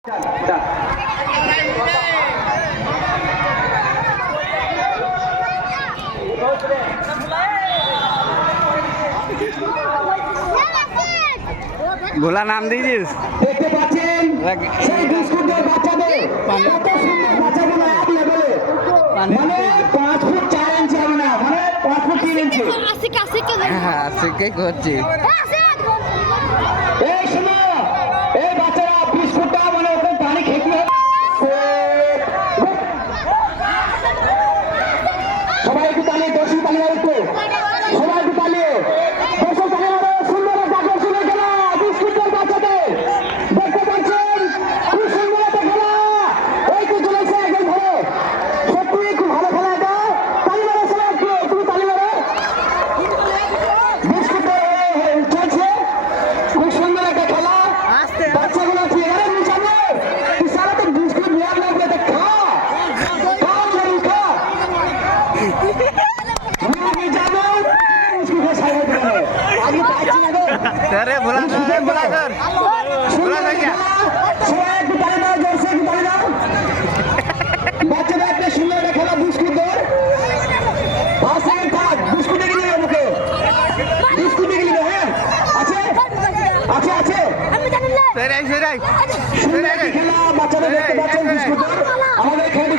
ভোলা নাম দিয়েছিস? দেখতে পাচ্ছেন সেই বিস্কুটের বাচ্চাদের কত সুন্দর বাচ্চাগুলো এক লেভেলে, মানে 5 ফুট 4 ইঞ্চি হবে না, মানে 5 ফুট 3 ইঞ্চি। হ্যাঁ শিখে করছি। এই শোনো, এই বাচ্চারা বিস্কুটটা মানে ওখানে পানি খেতে হবে। সবাই একটু তালি, দর্শক তালি মারো একটু, সবাই একটু তালি, দর্শক তালি মারো। সুন্দর একটা আকর্ষণীয় খেলা বিস্কুটের বাচ্চাদের, দেখতে পাচ্ছেন খুব সুন্দর একটা খেলা। এই তো চলেছে একদম ভালো, সত্যি খুব ভালো খেলা এটা। তালি মারো সবাই একটু, তুমি তালি মারো। বিস্কুটের চলছে খুব সুন্দর একটা খেলা। বাচ্চাগুলো আছে আরে মিশাবে সারা তো বিস্কুট নিয়ে লাগবে, তো খা খা জরুর খা। अरे बोला बोला कर बोला कर क्या বাচ্চারা একটা সুন্দর একটা খেলা বিস্কুট দৌড় 5 সেকেন্ড থাক, বিস্কুট দেখে নিবে মুখে, বিস্কুট দেখে নিবে। হ্যাঁ আছে আছে আছে সেরাই সেরাই সুন্দর একটা খেলা বাচ্চারা দেখতে পাচ্ছেন বিস্কুট দৌড়। আমাদের খেলাটি